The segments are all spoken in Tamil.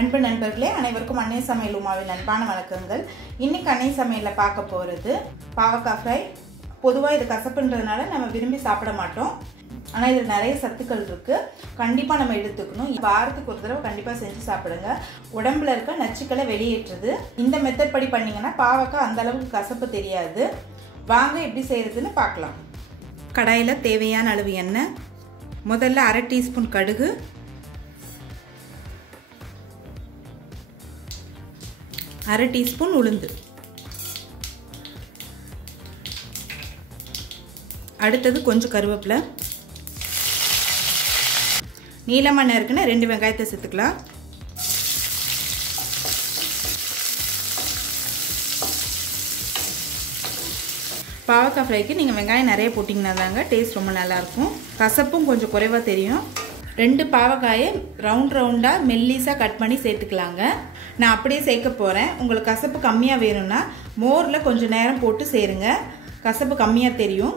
அன்பு நண்பர்களே, அனைவருக்கும் அன்னை சமையல் உமாவின் அன்பான வணக்கங்கள். இன்னைக்கு அன்னை சமையலில் பார்க்க போகிறது பாவக்காய் ஃப்ரை. பொதுவாக இது கசப்புன்றதுனால நம்ம விரும்பி சாப்பிட மாட்டோம். ஆனால் இதில் நிறைய சத்துக்கள் இருக்குது. கண்டிப்பாக நம்ம எடுத்துக்கணும். வாரத்துக்கு ஒரு தடவை கண்டிப்பாக செஞ்சு சாப்பிடுங்க. உடம்புல இருக்க நச்சுக்களை வெளியேற்றுது. இந்த மெத்தட் படி பண்ணிங்கன்னா பாவக்காய் அந்த அளவுக்கு கசப்பு தெரியாது. வாங்க எப்படி செய்கிறதுன்னு பார்க்கலாம். கடாயில் தேவையான அளவு எண்ணெய், முதல்ல 1/2 டீஸ்பூன் கடுகு, 1/2 டீஸ்பூன் உளுந்து, அடுத்தது கொஞ்சம் கருவேப்பிலை, நீளமாக நறுக்குன 2 வெங்காயத்தை சேர்த்துக்கலாம். பாவக்காய் ஃப்ரைக்கு நீங்கள் வெங்காயம் நிறைய போட்டிங்கன்னா தாங்க டேஸ்ட் ரொம்ப நல்லாயிருக்கும். கசப்பும் கொஞ்சம் குறைவாக தெரியும். 2 பாவக்காயை ரவுண்டாக மெல்லிஸாக கட் பண்ணி சேர்த்துக்கலாங்க. நான் அப்படியே சேர்க்க போகிறேன். உங்களுக்கு கசப்பு கம்மியாக வேணும்னா மோரில் கொஞ்சம் நேரம் போட்டு சேருங்க, கசப்பு கம்மியாக தெரியும்.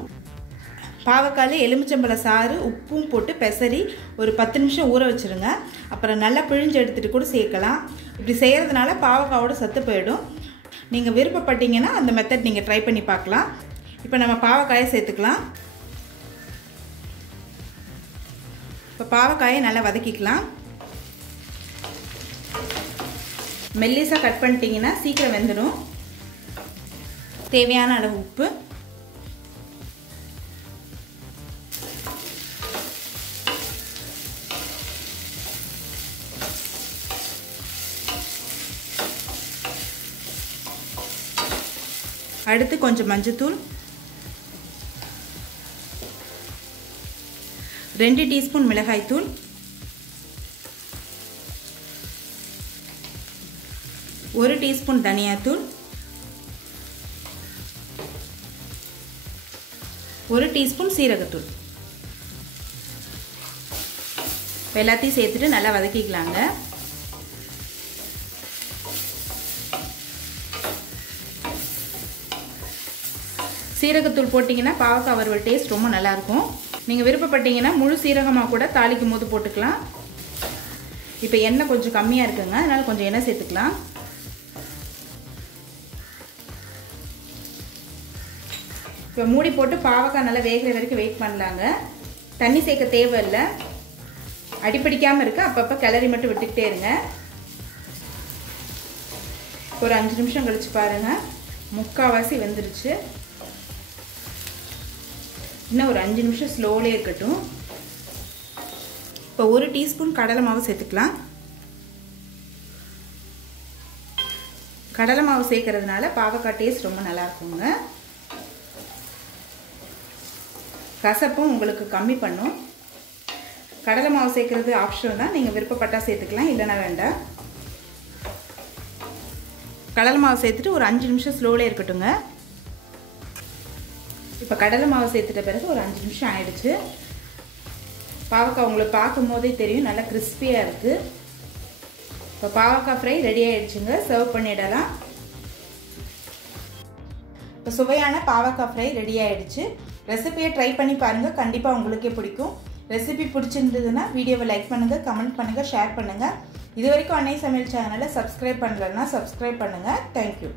பாவக்காயில் எலுமிச்சம்பழ சாறு உப்பும் போட்டு பெசரி ஒரு 10 நிமிஷம் ஊற வச்சுருங்க. அப்புறம் நல்லா பிழிஞ்சு எடுத்துகிட்டு கூட சேர்க்கலாம். இப்படி செய்கிறதுனால பாவக்காயோட சத்து போயிடும். நீங்கள் விருப்பப்பட்டீங்கன்னா அந்த மெத்தட் நீங்கள் ட்ரை பண்ணி பார்க்கலாம். இப்போ நம்ம பாவக்காயை சேர்த்துக்கலாம். இப்போ பாவக்காயை நல்லா வதக்கிக்கலாம். மெல்லிஸாக கட் பண்ணிட்டீங்கன்னா சீக்கிரம் வெந்துடும். தேவையான அளவு உப்பு, அடுத்து கொஞ்சம் மஞ்சத்தூள், 2 டீஸ்பூன் மிளகாய்த்தூள், 1 டீஸ்பூன் தனியாத்தூள், 1 டீஸ்பூன் சீரகத்தூள். எல்லாத்தையும் சேர்த்துட்டு நல்லா வதக்கிக்கலாங்க. சீரகத்தூள் போட்டிங்கன்னா பாவக்காய் வறுவல் டேஸ்ட் ரொம்ப நல்லாயிருக்கும். நீங்கள் விருப்பப்பட்டீங்கன்னா முழு சீரகமாக கூட தாளிக்கும் போது போட்டுக்கலாம். இப்போ எண்ணெய் கொஞ்சம் கம்மியாக இருக்குங்க, அதனால் கொஞ்சம் எண்ணெய் சேர்த்துக்கலாம். இப்போ மூடி போட்டு பாவக்காய் நல்லா வேகிற வரைக்கும் வெயிட் பண்ணலாங்க. தண்ணி சேர்க்க தேவையில்லை. அடிப்பிடிக்காமல் இருக்க அப்பப்போ கிளறி மட்டும் விட்டுக்கிட்டே இருங்க. ஒரு 5 நிமிஷம் கழிச்சு பாருங்கள், முக்கால்வாசி வெந்துருச்சு. இன்னும் ஒரு 5 நிமிஷம் ஸ்லோலே இருக்கட்டும். இப்போ 1 டீஸ்பூன் கடலை மாவு சேர்த்துக்கலாம். கடலை மாவு சேர்க்கறதுனால பாவக்காய் டேஸ்ட் ரொம்ப நல்லா இருக்குங்க. கசப்பும் உங்களுக்கு கம்மி பண்ணும். கடலை மாவு சேர்க்கறது ஆப்ஷனல் தான், நீங்கள் விருப்பப்பட்டால் சேர்த்துக்கலாம், இல்லைன்னா வேண்டாம். கடலை மாவு சேர்த்துட்டு ஒரு 5 நிமிஷம் ஸ்லோலே இருக்கட்டுங்க. இப்போ கடலை மாவு சேர்த்துட்ட பிறகு ஒரு 5 நிமிஷம் ஆயிடுச்சு. பாவக்காய் உங்களுக்கு பார்க்கும் போதே தெரியும் நல்லா கிறிஸ்பியாக இருக்குது. இப்போ பாவக்காய் ஃப்ரை ரெடி ஆகிடுச்சுங்க. சர்வ் பண்ணிடலாம். இப்போ சுவையான பாவக்காய் ஃப்ரை ரெடி ஆகிடுச்சு. ரெசிபியை ட்ரை பண்ணி பாருங்கள், கண்டிப்பாக உங்களுக்கே பிடிக்கும். ரெசிபி பிடிச்சிருந்ததுன்னா வீடியோவை லைக் பண்ணுங்கள், கமெண்ட் பண்ணுங்கள், ஷேர் பண்ணுங்கள். இது வரைக்கும் அன்னை சமையல் சேனலை சப்ஸ்கிரைப் பண்ணலன்னா சப்ஸ்கிரைப் பண்ணுங்கள். தேங்க்யூ.